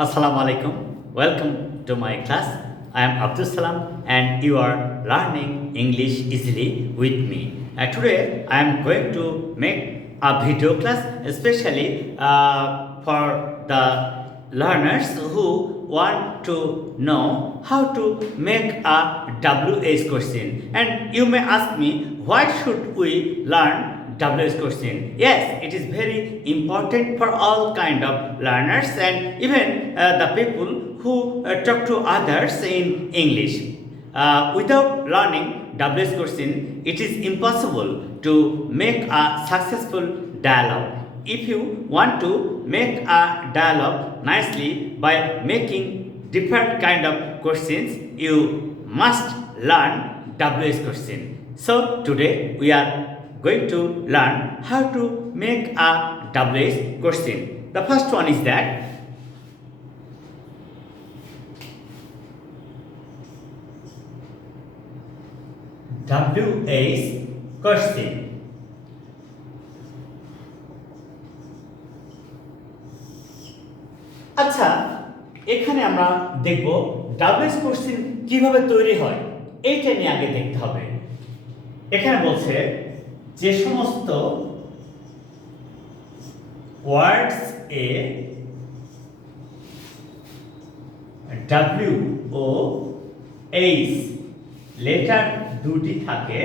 Assalamu alaikum. Welcome to my class. I am Abdus Salam and you are learning English easily with me. Today I am going to make a video class especially for the learners who want to know how to make a WH question. And you may ask me, why should we learn WH question? Yes, it is very important for all kind of learners and even the people who talk to others in English. Without learning WH question, it is impossible to make a successful dialogue. If you want to make a dialogue nicely by making different kind of questions, you must learn WH question. So today we are going to learn how to make a WH question. The first one is that WH question. আচ্ছা, এখানে আমরা দেখব WH question কিভাবে তৈরি হয় এইটা নিয়ে আগে দেখতে হবে। এখানে বলছে যে সমস্ত ওয়ার্ডস এ W ও H লেটার দুটি থাকে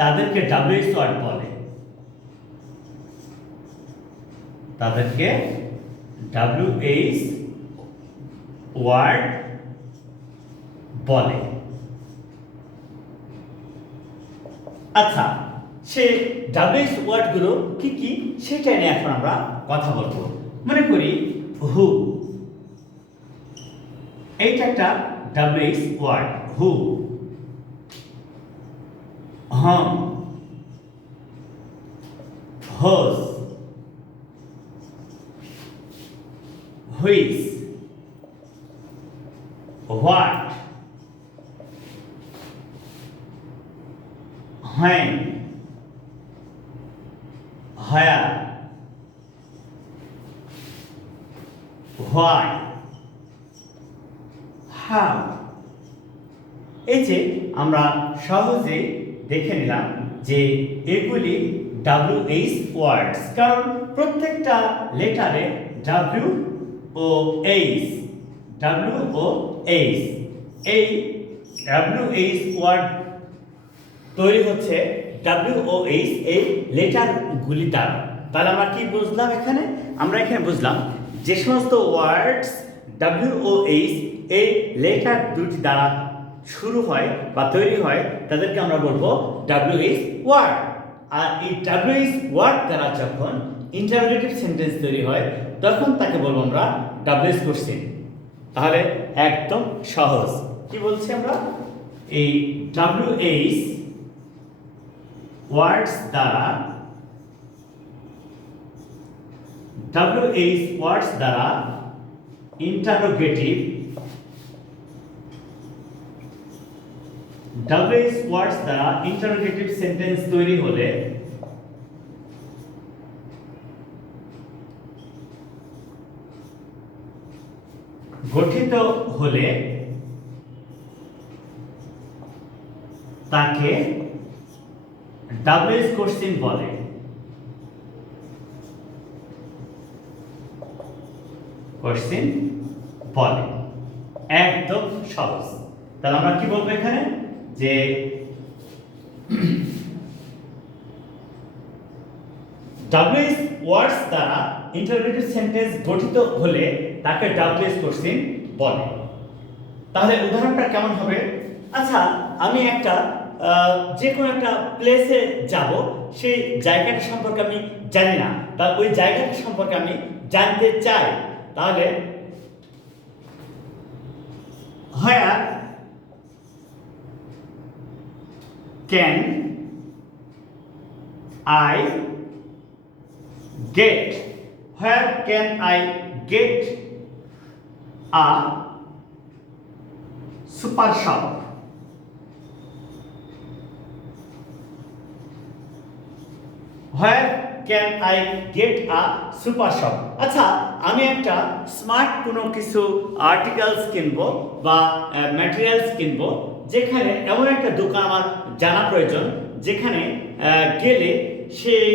তাদেরকে WH ওয়ার্ড বলে। তাদেরকে WH ওয়ার্ড বলে। আচ্ছা, সেই WH ওয়ার্ডগুলো কি কি সেটা নিয়ে এখন আমরা কথা বলবো। মনে করি হু, এইটা একটা WH word, who. Whom, whose, which, what, when, where, why, how। এই যে আমরা সহজে দেখে নিলাম যে এগুলি WH ওয়ার্ডস, কারণ প্রত্যেকটা লেটারে W ও H, W ও H, এই WH ওয়ার্ড তৈরি হচ্ছে W ও H এই লেটারগুলি দ্বারা। তাহলে আমরা কি বুঝলাম এখানে? আমরা এখানে বুঝলাম যে সমস্ত ওয়ার্ডস W ও H এই লেটার দুটি দ্বারা শুরু হয় বা তৈরি হয় তাদেরকে আমরা বলবো WH ওয়ার্ড। আর এই WH ওয়ার্ড দ্বারা যখন ইন্টারোগেটিভ সেন্টেন্স তৈরি হয় তখন তাকে বলবো আমরা WH কোশ্চেন। তাহলে একদম সহজ। কি বলছি আমরা? এই WH ওয়ার্ডস দ্বারা ইন্টারোগেটিভ WH ওয়ার্ডস দ্বারা ইন্টারোগেটিভ সেন্টেন্স তৈরি হলে গঠিত হলে তাকে WH কোশ্চেন বলে। কোশ্চেন বলে, একদম সহজ। তাহলে আমরা কি বলবো এখানে? যে WH ওয়ার্ডস দ্বারা ইন্টারোগেটিভ সেন্টেন্স গঠিত হলে তাকে WH কোশ্চেন বলে। তাহলে উদাহরণটা কেমন হবে? আচ্ছা, আমি একটা যে কোনো একটা প্লেসে যাব, সেই জায়গাটা সম্পর্কে আমি জানি না, তাহলে ওই জায়গাটা সম্পর্কে আমি জানতে চাই। তাহলে where can I get? Where can I get a super shop. Where can I get a super shop? আচ্ছা, আমি একটা স্মার্ট কোনো কিছু আর্টিকেলস কিনবো বা ম্যাটেরিয়ালস কিনবো, যেখানে এমন একটা দোকান আমার জানা প্রয়োজন যেখানে গেলে সেই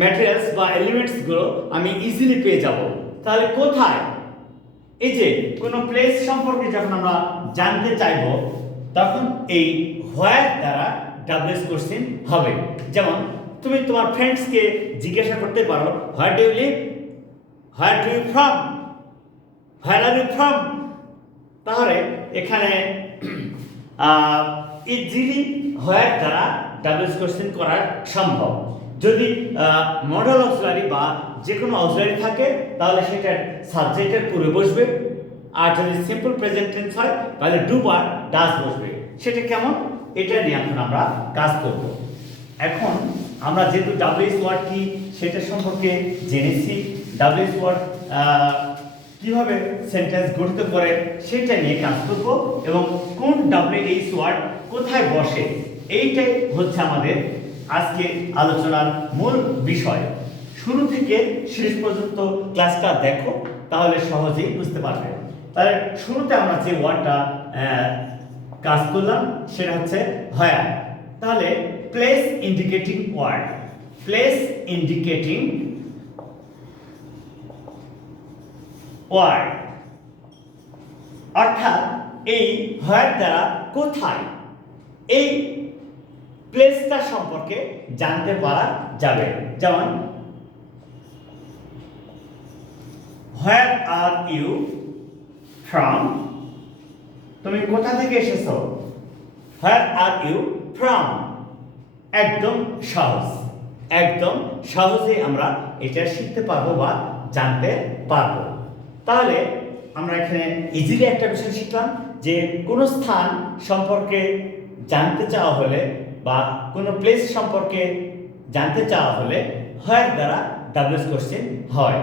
ম্যাটেরিয়ালস বা এলিমেন্টসগুলো আমি ইজিলি পেয়ে যাব। তাহলে কোথায়? এই যে কোনো প্লেস সম্পর্কে যখন আমরা জানতে চাইবো তখন এই হোয়ার দ্বারা ডাব্লিউএস কোশ্চেন হবে। যেমন তুমি তোমার ফ্রেন্ডসকে জিজ্ঞাসা করতে পারো, where do you live, where do you from, where are you from. তাহলে এখানে ইজিলি হোয়ার দ্বারা ডাব্লিউএস কোশ্চেন করা সম্ভব। যদি মডেল অক্সিলারি বা যে কোনো অক্সিলারি থাকে তাহলে সেটা সাবজেক্টের পূর্বে বসবে, আর যদি সিম্পল প্রেজেন্ট টেন্স হয় তাহলে ডু বা ডাজ বসবে। সেটা কেমন, এটা নিয়ে এখন আমরা কাজ করব। এখন আমরা যেহেতু ডাব্লিউএস ওয়ার্ড কি সেটা সম্পর্কে জেনেছি, ডাব্লিউএস ওয়ার্ড কিভাবে সেন্টেন্স গঠিত করে সেটা নিয়ে কাজ করব, এবং কোন ডাব্লিউএস ওয়ার্ড কোথায় বসে এইটাই হচ্ছে আমাদের আজকে আলোচনার মূল বিষয়। শুরু থেকে শেষ পর্যন্ত ক্লাসটা দেখো, তাহলে সহজেই বুঝতে পারবে। তাহলে শুরুতে আমরা যে ওয়ার্ডটা কাজ করলাম সেটা হচ্ছে হোয়ার। তাহলে place indicating word, place indicating word, অর্থাৎ এই হোয়ার দ্বারা কোথায়, এই প্লেসটা সম্পর্কে জানতে পারা যাবে। যেমন হোয়ার আর ইউ ফ্রম, তুমি কোথা থেকে এসেছো, হোয়ার আর ইউ ফ্রম। একদম সহজ, একদম সহজে আমরা এটা শিখতে পারবো বা জানতে পারবো। তাহলে আমরা এখানে ইজিলি একটা বিষয় শিখলাম যে কোনো স্থান সম্পর্কে জানতে চাওয়া হলে বা কোনো প্লেস সম্পর্কে জানতে চাওয়া হলে হোয়ার দ্বারা ডাব্লিউএস কোশ্চেন হয়।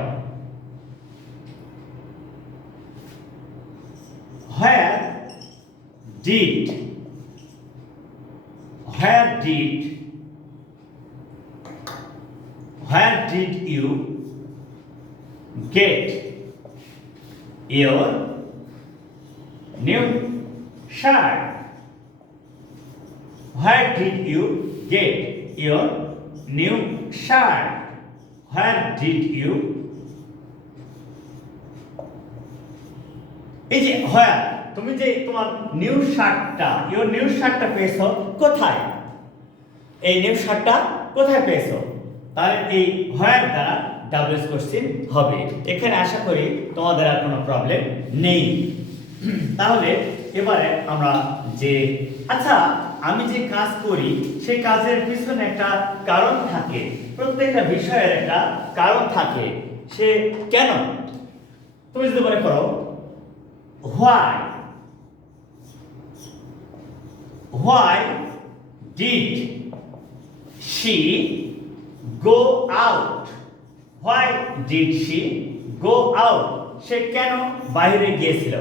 Where did, where did, where did you get your new shirt? Where did you get your new shirt? Where did you, এই যে হোয়ার, তুমি যে তোমার নিউ শার্টটা, ইওর নিউ শার্টটা পেয়েছো কোথায়, এই নিউ শার্টটা কোথায় পেয়েছো, তাহলে এই হোয়ার দ্বারা ডাব্লিউএস কোশ্চেন হবে। এখানে আশা করি তোমাদের আর কোনো প্রবলেম নেই। তাহলে এবারে আমরা যে, আচ্ছা আমি যে কাজ করি সেই কাজের পিছনে একটা কারণ থাকে, প্রত্যেকটা বিষয়ের একটা কারণ থাকে। সে কেন, তুমি যদি মনে করো why did she go out, why did she go out, সে কেন বাইরে গিয়েছিল,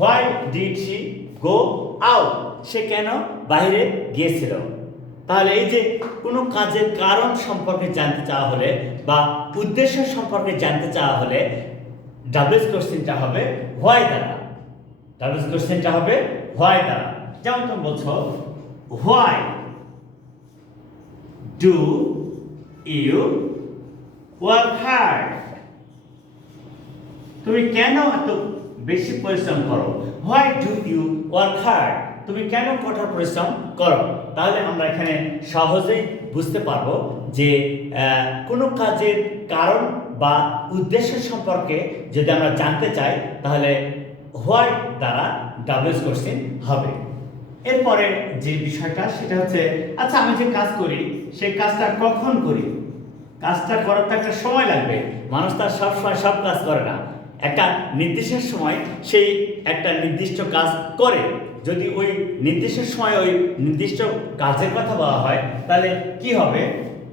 why did she go out, সে কেন বাইরে গিয়েছিল। তাহলে এই যে কোনো কাজের কারণ সম্পর্কে জানতে চাওয়া হলে বা উদ্দেশ্য সম্পর্কে জানতে চাওয়া হলে ডাব্লিউএস কোশ্চেনটা হবে why দ্বারা, ডাব্লিউএস কোশ্চেনটা হবে why দ্বারা। যেমন তুমি বলছো why do you work hard, তুমি কেন এত বেশি পরিশ্রম করো, why do you work hard, তুমি কেন কঠোর পরিশ্রম করো। তাহলে আমরা এখানে সহজেই বুঝতে পারবো যে কোনো কাজের কারণ বা উদ্দেশ্য সম্পর্কে যদি আমরা জানতে চাই তাহলে হোয়াই দ্বারা ডাব্লিউএস কোশ্চেন হবে। এরপরে যে বিষয়টা সেটা হচ্ছে, আচ্ছা আমি যে কাজ করি সেই কাজটা কখন করি, কাজটা করার তো একটা সময় লাগবে, মানুষ তার সব সময় সব কাজ করে না, একটা নির্দিষ্ট সময় সেই একটা নির্দিষ্ট কাজ করে। যদি ওই নির্দিষ্ট সময় ওই নির্দিষ্ট কাজের কথা বলা হয় তাহলে কি হবে,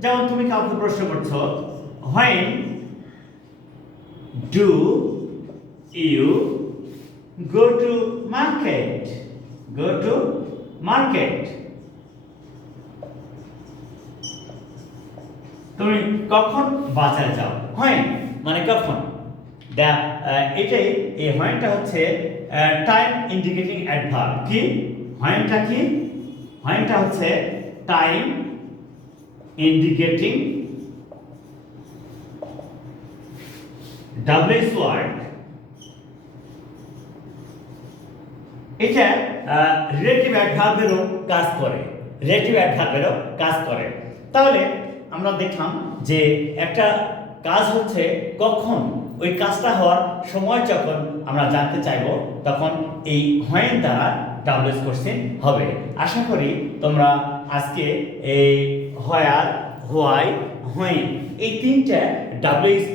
যেমন তুমি কাউকে প্রশ্ন করছো when do you go to market, go to market. তুমি কখন বাজারে যাও? when মানে কখন। এটাই এই whenটা হচ্ছে টাইম ইন্ডিকেটিং অ্যাডভার্ব। কি whenটা কি? whenটা হচ্ছে টাইম ইন্ডিকেটিং WH ওয়ার্ড। এটা রিলেটিভ অ্যাডভার্বেরও কাজ করে, রিলেটিভ অ্যাডভার্বেরও কাজ করে। তাহলে আমরা দেখলাম যে একটা কাজ হচ্ছে কখন, ওই কাজটা হওয়ার সময় যখন আমরা জানতে চাইব তখন এই when দ্বারা WH কোশ্চেন হবে। আশা করি তোমরা আজকে এই where, why, when এই তিনটা WH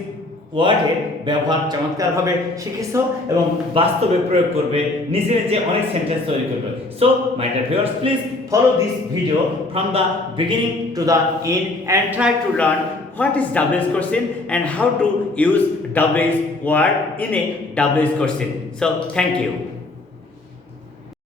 ওয়ার্ডের ব্যবহার চমৎকারভাবে শিখেছো এবং বাস্তবে প্রয়োগ করবে, নিজে নিজে অনেক সেন্টেন্স তৈরি করবে। So my dear viewers, please follow this video from the beginning to the end and try to learn what is WH question and how to use WH word in a WH question. So thank you.